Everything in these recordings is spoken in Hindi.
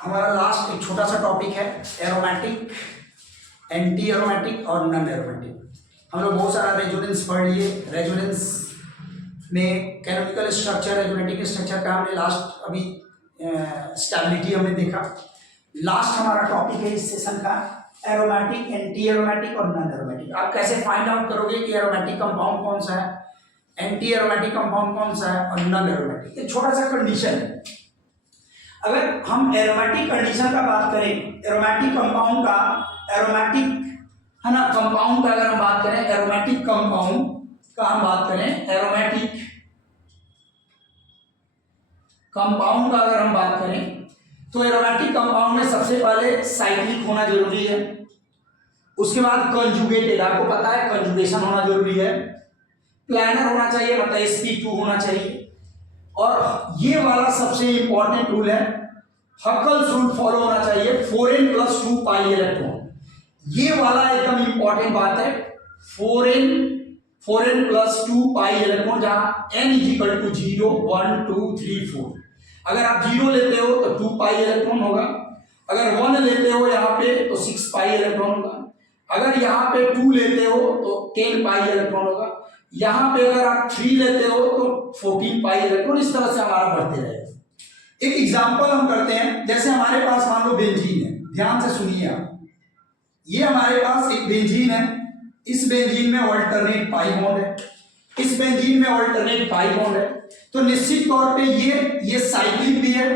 हमारा लास्ट एक छोटा सा टॉपिक है एरोमेटिक, एंटी एरोमेटिक और नॉन एरोमेटिक। हम लोग बहुत सारा रेजोनेंस पढ़ लिए। रेजोनेंस में कैनोनिकल स्ट्रक्चर, एरोमेटिक स्ट्रक्चर का हमने लास्ट अभी स्टेबिलिटी हमने देखा। लास्ट हमारा टॉपिक है इस सेशन का एरोमेटिक, एंटी एरोमेटिक और नॉन एरोमेटिक। आप कैसे फाइंड आउट करोगे कि एरोमेटिक कंपाउंड कौन सा है, एंटी एरोमेटिक कंपाउंड कौन सा है और नॉन एरोमेटिक। एक छोटा सा कंडीशन है। अगर हम एरोमेटिक कंडीशन का बात करें, एरोमेटिक कंपाउंड का, एरोमेटिक है ना कंपाउंड का अगर हम बात करें, एरोमेटिक कंपाउंड का हम बात करें, एरोमेटिक कंपाउंड का अगर हम बात करें तो एरोमेटिक कंपाउंड में सबसे पहले साइक्लिक होना जरूरी है। उसके बाद कंजुगेटेड, आपको पता है कंजुगेशन होना जरूरी है। प्लानर होना चाहिए, मतलब sp2 होना चाहिए। और ये वाला सबसे इंपॉर्टेंट रूल है, हकल्स रूल फॉलो होना चाहिए, 4n + 2 पाई इलेक्ट्रॉन। ये वाला एकदम इंपॉर्टेंट बात है, 4n + 2 पाई इलेक्ट्रॉन, जहां n = 0 1 2 3 4। अगर आप 0 लेते हो तो 2 पाई इलेक्ट्रॉन होगा, अगर 1 लेते हो यहाँ पे तो 6 पाई इलेक्ट्रॉन होगा, अगर यहाँ पे 2 लेते हो तो 10 पाई इलेक्ट्रॉन होगा, यहाँ पे अगर आप 3 लेते हो तो 14 पाई इलेक्ट्रॉन। इस तरह से हमारा बढ़ते रहेगा। एक एग्जांपल हम करते हैं, जैसे हमारे पास मान लो बेंजीन है, ध्यान से सुनिए आप। ये हमारे पास एक बेंजीन है, इस बेंजीन में ऑल्टरनेट पाई बॉन्ड है, इस बेंजीन में ऑल्टरनेट पाई बॉन्ड है। तो निश्चित तौर पे ये साइक्लिक भी है,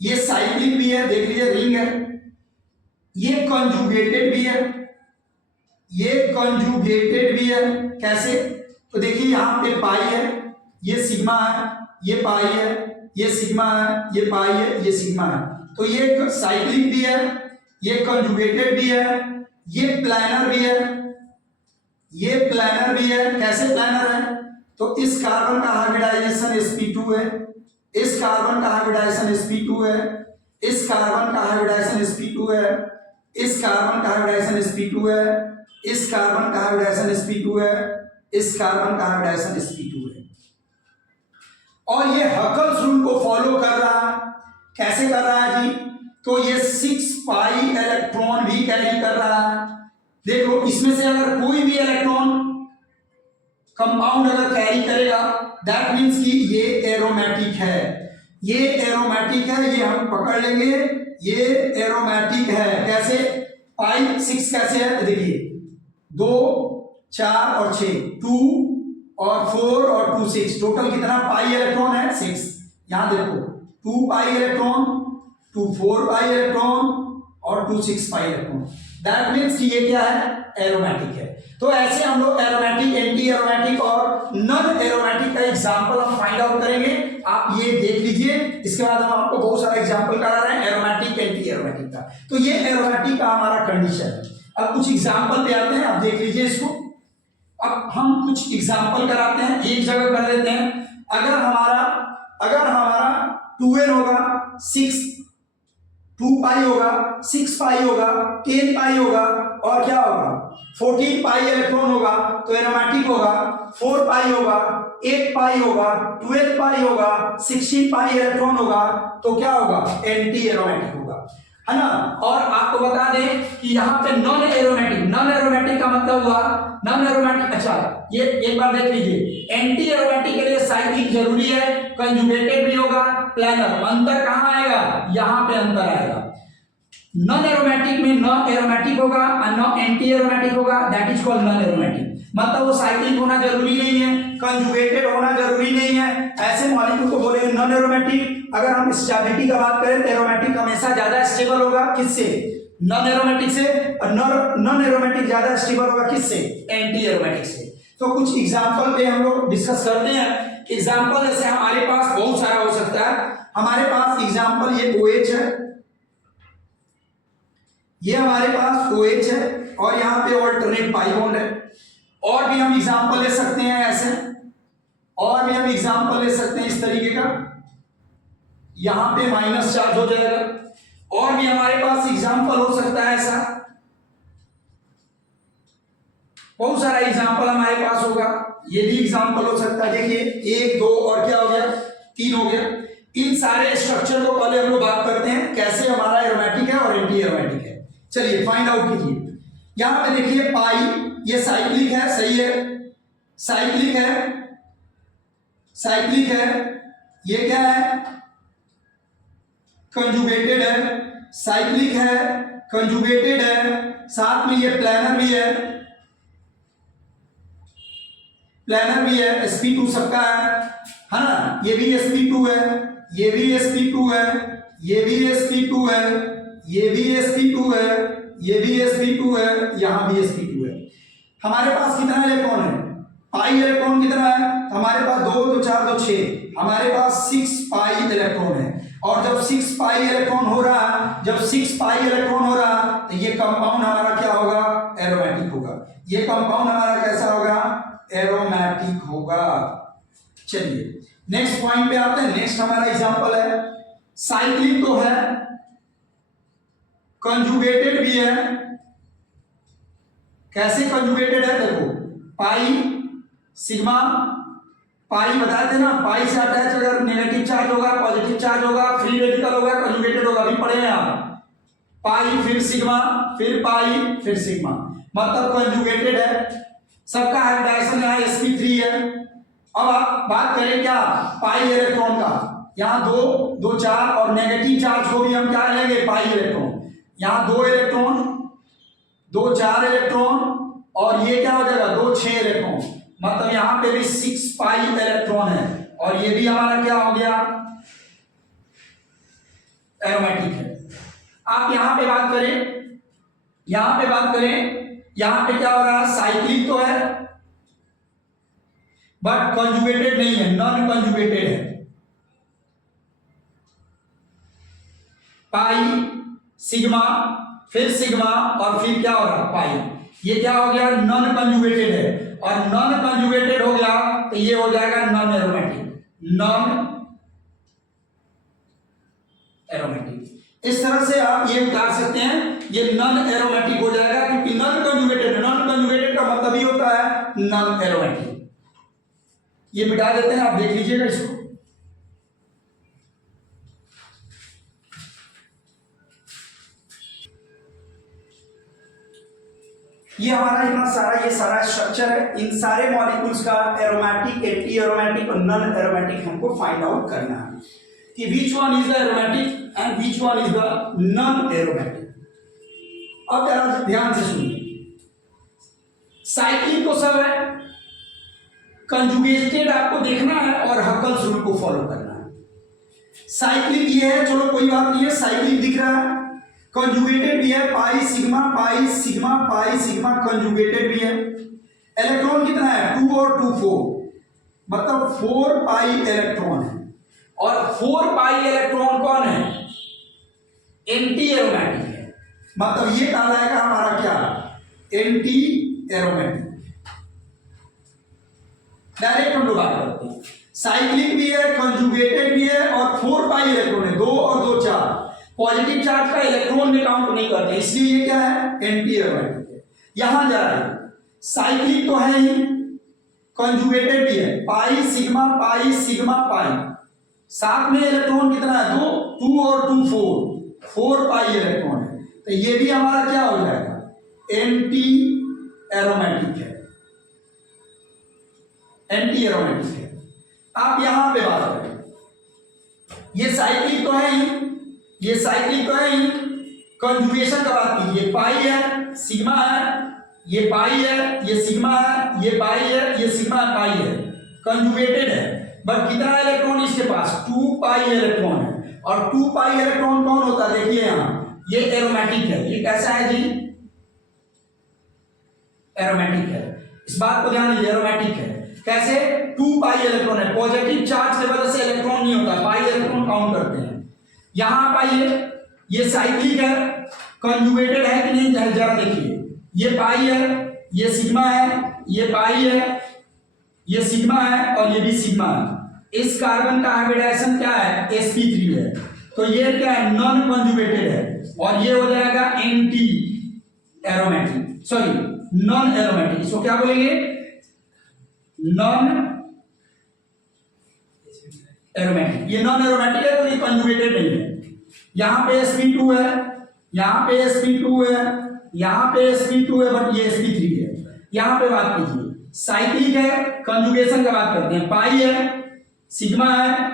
ये साइक्लिक भी है, देख लीजिए रिंग है। ये कंजुगेटेड भी है, ये कंजुगेटेड भी है। कैसे? तो देखिए यहाँ पे पाई है, ये सिग्मा है, ये पाई है, ये सिग्मा है, ये पाई है, ये सिग्मा है। तो ये साइक्लिक भी है, ये कंजुगेटेड भी है, ये प्लानर भी है, ये प्लानर भी है। कैसे प्लानर है? तो इस कार्बन का हाइब्रिडाइजेशन sp2 है, इस कार्बन का हाइब्रिडाइजेशन sp2 है, इस कार्बन का हाइब्रिडाइजेशन sp2 है, इस कार्बन का हाइब्रिडाइजेशन sp2 है, इस कार्बन का हाइब्रिडाइजेशन sp2 है, इस कार्बन का हाइब्रिडाइजेशन sp2 है। और ये हकल्स रूल को फॉलो कर रहा है। कैसे कर रहा है जी? तो ये 6 पाई इलेक्ट्रॉन भी कैरी कर रहा है। देखो इसमें से अगर कोई भी इलेक्ट्रॉन कंपाउंड अगर कैरी करेगा, दैट मींस कि ये एरोमेटिक है, ये एरोमेटिक है, ये हम पकड़ लेंगे, ये एरोमेटिक है। कैसे? पाई 6 कैसे है? देखिए 2 4 और 6, 2 और 4 और 2 6, टोटल कितना पाई इलेक्ट्रॉन है? 6। यहां देखो 2 पाई इलेक्ट्रॉन, 2 4 पाई इलेक्ट्रॉन और 2 6 पाई इलेक्ट्रॉन। दैट मींस ये क्या है? एरोमेटिक है। तो ऐसे हम लोग एरोमेटिक, एंटी एरोमेटिक और नॉन एरोमेटिक का एग्जांपल हम फाइंड आउट करेंगे। आप ये देख लीजिए, इसके बाद हम आपको बहुत सारा एग्जांपल करा रहे हैं एरोमेटिक, एंटी एरोमेटिक का। तो ये एरोमेटिक का हमारा कंडीशन है। अब कुछ एग्जांपल पे आते हैं, आप देख लीजिए इसको। अब हम कुछ एग्जांपल कराते हैं, एक जगह कर लेते हैं। अगर हमारा 2n होगा, 6 2 पाई होगा, 6 पाई होगा, 10 पाई होगा और क्या होगा? 14 पाई इलेक्ट्रॉन होगा, तो एरोमेटिक होगा। 4 पाई होगा, 8 पाई होगा, 12 पाई होगा, 16 पाई इलेक्ट्रॉन होगा, तो क्या होगा? एंटी एरोमेटिक होगा, है ना। और आपको बता दें कि यहाँ पे नॉन एरोमेटिक, नॉन एरोमेटिक का मतलब हुआ नॉन एरोमेटिक। अच्छा ये एक बार देख लीजिए, एंटी एरोमेटिक के लिए साइक्लिक जरूरी है, कंजुगेटेड भी होगा, प्लानर। अंतर कहाँ आएगा? यहाँ पे अंतर आएगा। नॉन एरोमेटिक में नॉन एरोमेटिक होगा और नॉन एंटी एरोमेटिक होगा, that is called non aromatic. मतलब वो साइक्लिक होना जरूरी नहीं है, कंजुगेटेड होना जरूरी नहीं है, ऐसे मॉलिक्यूल को बोलेंगे नॉन एरोमेटिक। अगर हम स्टेबिलिटी का बात करें तो एरोमेटिक हमेशा ज्यादा स्टेबल होगा, किससे? नॉन एरोमेटिक से। और नॉन एरोमेटिक ज्यादा स्टेबल होगा किससे? एंटी एरोमेटिक से। तो कुछ एग्जांपल पे हम लोग डिस्कस करते हैं। एग्जांपल जैसे हमारे पास बहुत सारा हो सकता है। हमारे पास एग्जांपल ये OH है, ये हमारे पास OH है और यहाँ पे ऑल्टरनेट पाई बॉन्ड है। और भी हम एग्जांपल ले सकते हैं ऐसे, और भी हम एग्जांपल ले सकते हैं इस तरीके का, यहां पे माइनस चार्ज हो जाएगा। और भी हमारे पास एग्जांपल हो सकता है ऐसा, बहुत सारा एग्जांपल हमारे पास होगा। ये भी एग्जांपल हो सकता है। देखिए 1 2 और क्या हो गया? 3 हो गया। इन सारे स्ट्रक्चर को पहले हम लोग बात करते हैं कैसे हमारा एरोमेटिक है और एंटी एरोमेटिक है। चलिए फाइंड आउट कीजिए। यहां पे देखिए पाई, ये साइक्लिक है, सही है, साइक्लिक है, साइक्लिक है। ये क्या है? कंजुगेटेड है, साइक्लिक है, कंजुगेटेड है, साथ में ये प्लानर भी है, प्लानर भी है, sp2 सबका है ना? ये भी sp2 है, ये भी sp2 है, ये भी sp2 है, ये भी sp2 है, ये भी sp2 है, यहां भी sp2 है। हमारे पास कितना इलेक्ट्रॉन है? पाई इलेक्ट्रॉन कितना है? हमारे पास 2 2 4 2 6, हमारे पास 6 पाई इलेक्ट्रॉन है। और जब 6 पाई इलेक्ट्रॉन हो रहा, जब 6 पाई इलेक्ट्रॉन हो रहा तो ये कंपाउंड हमारा क्या होगा? एरोमेटिक होगा। ये कंपाउंड हमारा कैसा होगा? एरोमेटिक होगा। चलिए नेक्स्ट पॉइंट पे आते हैं। नेक्स्ट हमारा एग्जांपल है, साइक्लिक तो है, कंजुगेटेड भी है। कैसे कंजुगेटेड है? देखो पाई सिग्मा, पाई बताए थे ना, पाई से अटैच अगर नेगेटिव चार्ज होगा, पॉजिटिव चार्ज होगा, फ्री रेडिकल होगा, कंजुगेटेड होगा। अभी पढ़े हैं आप, पाई फिर सिग्मा फिर पाई फिर सिग्मा, मतलब कंजुगेटेड है। सबका हाइब्रिडाइजेशन यहाँ sp3 है। अब आप बात करें क्या? पाई इलेक्ट्रॉन का, यहाँ 2 2 4 और नेगेटिव चार्ज को भी हम क्या लेंगे? Pi electron. यहाँ 2 इलेक्ट्रॉन, 2 4 इलेक्ट्रॉन, और ये क्या हो जाएगा? 2 6 इलेक्ट्रॉन, मतलब यहां पे भी 6 पाई इलेक्ट्रॉन है। और ये भी हमारा क्या हो गया? एरोमेटिक है। आप यहां पे बात करें, यहां पे बात करें, यहां पे क्या हो रहा है? साइक्लिक तो है बट कंजुगेटेड नहीं है, नॉन कंजुगेटेड है। पाई सिग्मा फिर सिग्मा और फिर क्या हो रहा? पाई। ये क्या हो गया? नॉन कंजुगेटेड है। और नॉन कंजुगेटेड हो गया तो ये हो जाएगा नॉन एरोमेटिक, नॉन एरोमेटिक। इस तरह से आप ये उतार सकते हैं, ये नॉन एरोमेटिक हो जाएगा क्योंकि नॉन कंजुगेटेड, नॉन कंजुगेटेड का मतलब ही होता है नॉन एरोमेटिक। ये मिटा देते हैं, आप देख लीजिएगा इसको। ये हमारा इतना सारा, ये सारा स्ट्रक्चर है। इन सारे मॉलिक्यूल्स का एरोमेटिक, एंटी एरोमेटिक और नॉन एरोमेटिक हमको फाइंड आउट करना है कि which one is the aromatic and which one is the non aromatic. अब जरा ध्यान से सुनिए, साइक्लिक तो सब है, कंजुगेटेड आपको देखना है और हकल्स रूल को फॉलो करना है। साइक्लिक ये है, चलो कोई बात नहीं है, साइक्लिक दिख रहा है। कंजुगेटेड भी है, pi sigma pi sigma pi sigma, conjugated भी है। इलेक्ट्रॉन कितना है? 2 और 2 4, मतलब 4 पाई इलेक्ट्रॉन है। और 4 पाई इलेक्ट्रॉन कौन है? एंटी एरोमेटिक है, मतलब ये कहलाएगा हमारा क्या? Anti aromatic. डायरेक्ट हम लोग बात करते हैं, साइक्लिक भी है, कंजुगेटेड भी है और 4 पाई इलेक्ट्रॉन है, 2 और 2 4। पॉजिटिव चार्ज का इलेक्ट्रॉन में काउंट नहीं करते, इसलिए ये क्या है? एंटी एरोमेटिक है। यहां जा रहे हैं, साइक्लिक तो है ही, कंजुगेटेड भी है, पाई सिग्मा पाई, साथ में इलेक्ट्रॉन कितना है? 2 और 2 4 पाई इलेक्ट्रॉन है। तो ये भी हमारा क्या हो जाएगा? एंटी एरोमेटिक है, एंटी एरोमेटिक है। आप यहां पे बात करें, ये साइक्लिक तो है ही, ये साइक्लिक तो है ही, कंजुगेशन का बात कीजिए, पाई है सिग्मा है, ये पाई है ये सिग्मा है, ये पाई है ये सिग्मा है, पाई है, कंजुगेटेड है। बट कितना इलेक्ट्रॉन इसके पास? 2 पाई इलेक्ट्रॉन है। और 2 पाई इलेक्ट्रॉन कौन होता है? देखिए यहां, ये एरोमेटिक है। ये कैसा है जी? एरोमेटिक है। इस बात को ध्यान दीजिए, एरोमेटिक है। कैसे? 2 पाई इलेक्ट्रॉन है, पॉजिटिव चार्ज की वजह से इलेक्ट्रॉन नहीं होता, पाई इलेक्ट्रॉन काउंट करते हैं। यहां पाइए, ये साइक्लिक है, कंजुगेटेड है कि नहीं? जरा देखिए, ये पाई है, ये सिग्मा है, ये पाई है, ये सिग्मा है और ये भी सिग्मा है। इस कार्बन का हाइब्रिडाइजेशन क्या है? sp3 है। तो ये क्या है? नॉन कंजुगेटेड है और ये हो जाएगा anti aromatic, sorry non aromatic. इसको क्या बोलेंगे? नॉन एरोमेटिक, ये नॉन एरोमेटिक है तो ये कंजुगेटेड नहीं है। यहाँ पे sp2 है, यहाँ पे sp2 है, यहाँ पे sp2 है, बट ये sp3 है। यहाँ पे बात कीजिए साइक्लिक है, कंजुगेशन का बात करते हैं। पाई है, सिग्मा है,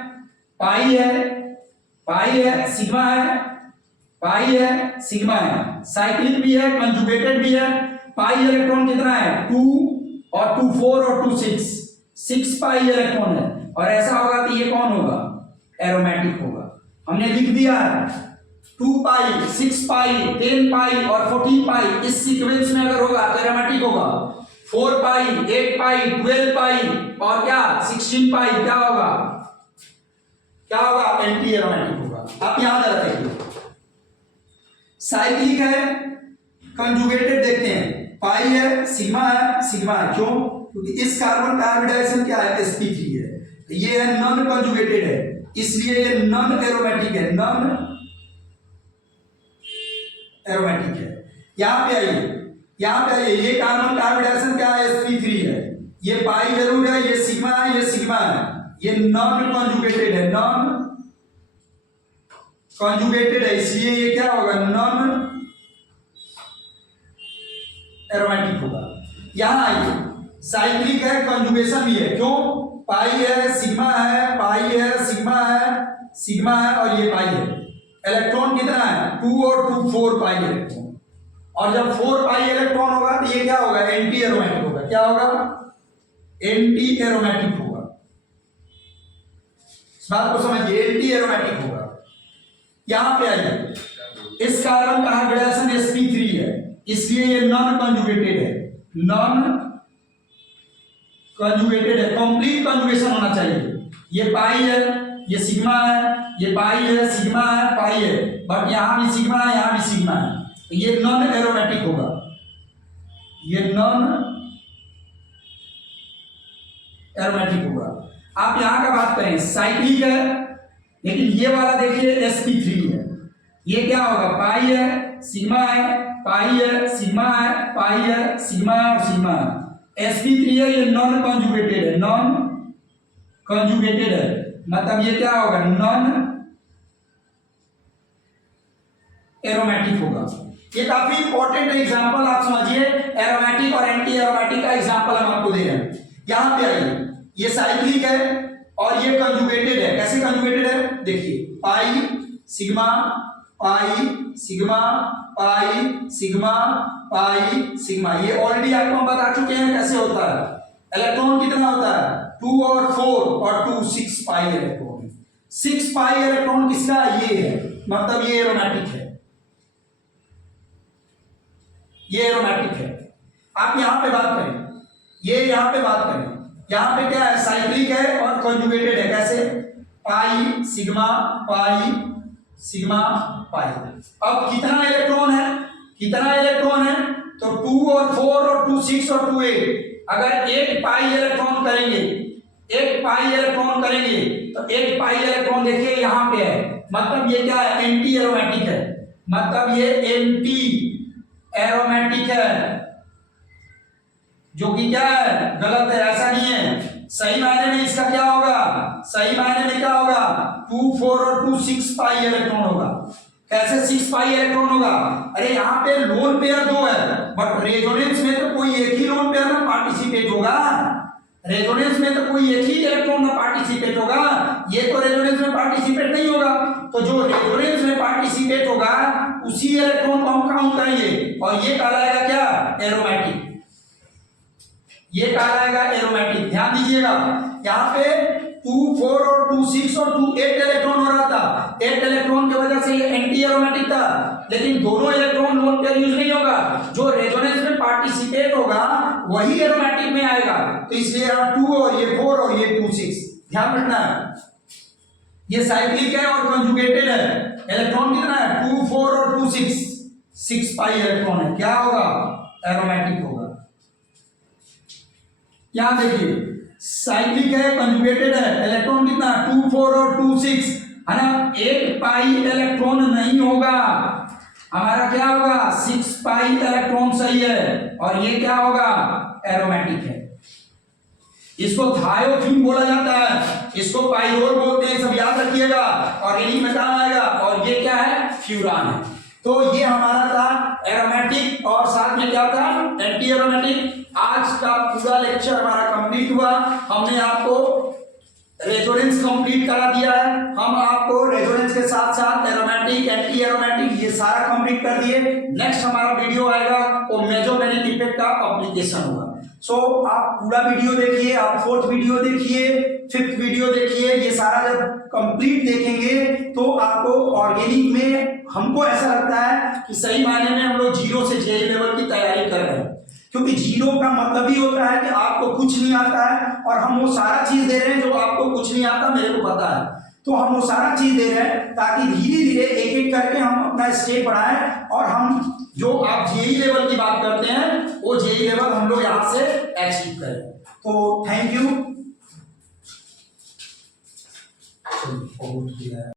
पाई है, पाई है, सिग्मा है, पाई है, सिग्मा है। साइक्लिक भी है, कंजुगेटेड भी है। पाई इलेक्ट्रॉन कितना है 2 और 2 4 और 2 6 पाई इलेक्ट्रॉन है। और ऐसा होगा तो ये कौन होगा, एरोमेटिक होगा। हमने लिख दिया है 2 पाई 6 पाई 10 पाई और 14 पाई, इस सीक्वेंस में अगर होगा तो एरोमेटिक होगा। 4 पाई 8 पाई 12 पाई और क्या 16 पाई क्या होगा, क्या होगा, एंटी एरोमेटिक होगा। आप यहां जरा देखिए, साइक्लिक है, कंजुगेटेड देखते हैं, पाई है, सिग्मा है, सिग्मा है। क्यों, क्योंकि इस कार्बन का हाइब्रिडाइजेशन क्या है, sp3 है। ये है नॉन कंजुगेटेड है, इसलिए ये नॉन एरोमेटिक है, नॉन एरोमेटिक है। यहां पे आइए, यहां पे आइए, ये कार्बन का हाइब्रिडाइजेशन क्या है, sp3 है। ये पाई जरूर है, ये सिग्मा है, ये सिग्मा है। ये नॉन कंजुगेटेड है, नॉन कंजुगेटेड है, इसलिए ये क्या होगा, नॉन एरोमेटिक होगा। यहां आइए, साइक्लिक है, कंजुगेशन भी है। क्यों, पाई है, सिग्मा है, पाई है, सिग्मा है, सिग्मा है और ये पाई है। इलेक्ट्रॉन कितना है 2 और 2 4 पाई इलेक्ट्रॉन। और जब 4 पाई इलेक्ट्रॉन होगा तो ये क्या होगा, एंटी एरोमेटिक होगा। क्या होगा, एंटी एरोमेटिक होगा। इस बात को समझिए, एंटी एरोमेटिक होगा। यहां पे आइए, इस कार्बन का हाइब्रिडाइजेशन sp3 है, इसलिए ये नॉन कंजुगेटेड है, नॉन कंजुगेटेड है। कंप्लीट कंजुगेशन होना चाहिए। ये पाई है, ये सिग्मा है, ये पाई है, सिग्मा है, पाई है, बट यहां भी सिग्मा है, यहां भी सिग्मा है, तो ये नॉन एरोमेटिक होगा, ये नॉन एरोमेटिक होगा। आप यहां का बात करें, साइक्लिक है, लेकिन ये वाला देखिए sp3 है। ये क्या होगा, पाई है, सिग्मा है, पाई है, सिग्मा है, पाई है, सिग्मा है और सिग्मा है। sp3 है, ये नॉन कंजुगेटेड है, नॉन कंजुगेटेड है, मतलब ये क्या होगा, नॉन एरोमेटिक होगा। ये काफी इंपॉर्टेंट एग्जांपल आप समझिए, एरोमेटिक और एंटी एरोमेटिक का एग्जांपल हम आपको दे रहे हैं। यहां पे आइए, ये साइक्लिक है और ये कंजुगेटेड है। कैसे कंजुगेटेड है, देखिए, pi sigma, pi sigma, pi sigma, pi sigma. ये ऑलरेडी आपको हम बता चुके हैं कैसे होता है। इलेक्ट्रॉन कितना होता है 2 और 4 और 2 6 पाई इलेक्ट्रॉन। 6 पाई इलेक्ट्रॉन किसका, ये है, मतलब ये एरोमेटिक है, ये एरोमेटिक है। आप यहां पे बात करें, ये यहां पे बात करें, यहां पे क्या है, साइक्लिक है और कंजुगेटेड है। कैसे, पाई सिग्मा, पाई सिग्मा, पाई। अब कितना इलेक्ट्रॉन है, कितना इलेक्ट्रॉन है, तो 2 और 4 और 2 6 और 2 8। अगर 8 पाई इलेक्ट्रॉन करेंगे, 1 पाई इलेक्ट्रॉन करेंगे तो 1 पाई इलेक्ट्रॉन देखिए यहां पे है, मतलब ये क्या है, एंटी एरोमेटिक है, मतलब ये एंटी एरोमेटिक है, जो कि क्या है, गलत है, ऐसा नहीं है। सही मायने में इसका क्या होगा, सही मायने में क्या होगा, 2 4 और 2 6 पाई इलेक्ट्रॉन होगा। कैसे 6 पाई इलेक्ट्रॉन होगा, अरे यहाँ पे लोन पेयर 2 है, बट रेजोनेंस में तो कोई एक ही लोन पेयर में पार्टिसिपेट होगा, रेजोनेंस में तो कोई एक ही इलेक्ट्रॉन में पार्टिसिपेट होगा, ये तो रेजोनेंस में पार्टिसिपेट नहीं होगा। तो जो रेजोनेंस में पार्टिसिपेट होगा उसी इलेक्ट्रॉन को हम काउंट करेंगे और ये कहलाएगा क्या, एरोमेटिक, ये कहलाएगा एरोमेटिक। ध्यान दीजिएगा, यहाँ पे 2 4 और 2 6 और 2 8 इलेक्ट्रॉन हो रहा था। 8 इलेक्ट्रॉन की वजह से ये एंटी एरोमेटिक था, लेकिन दोनों इलेक्ट्रॉन लोन पेयर यूज नहीं होगा, जो रेजोनेंस में पार्टिसिपेट होगा वही एरोमेटिक में आएगा। तो इसलिए यहाँ 2 और ये 4 और ये 2 6 ध्यान रखना है। ये साइक्लिक है और कंजुगेटेड है। इलेक्ट्रॉन कितना है 2 4 और 2 6 पाई इलेक्ट्रॉन है, क्या होगा, एरोमेटिक होगा। यहां देखिए, साइक्लिक है, कंजुगेटेड है, इलेक्ट्रॉन कितना 2 4 और 2 6 है ना। 8 पाई इलेक्ट्रॉन नहीं होगा, हमारा क्या होगा, 6 पाई इलेक्ट्रॉन सही है, और ये क्या होगा, एरोमेटिक है। इसको थायोफीन बोला जाता है, इसको पाइरोल बोलते हैं, सब याद रखिएगा। ऑर्गेनिक में काम आएगा। और ये क्या है? फ्यूरान है। तो ये हमारा था एरोमेटिक और साथ में क्या था? Anti aromatic. आज का पूरा लेक्चर हमारा कंप्लीट हुआ। हमने आपको रेजोनेंस कंप्लीट करा दिया है। हम आपको रेजोनेंस के साथ साथ एरोमेटिक, एंटी एरोमेटिक ये सारा कंप्लीट कर दिए। नेक्स्ट हमारा वीडियो आएगा वो मेसोमेरिक इफेक्ट का एप्लीकेशन होगा। सो आप पूरा वीडियो देखिए, आप फोर्थ वीडियो देखिए, फिफ्थ वीडियो देखिए। ये सारा जब कंप्लीट देखेंगे तो आपको ऑर्गेनिक में हमको ऐसा लगता है कि सही मायने में हम लोग जीरो से जेई लेवल की तैयारी कर रहे हैं, क्योंकि जीरो का मतलब ही होता है कि आपको कुछ नहीं आता है और हम वो सारा चीज दे रहे हैं जो आपको कुछ नहीं आता, मेरे को पता है। तो हम वो सारा चीज दे रहे हैं ताकि धीरे धीरे एक एक करके हम अपना स्टेप बढ़ाएं और हम जो आप जेई लेवल की बात करते हैं वो जेई लेवल हम लोग यहां से अचीव करें। तो थैंक यू।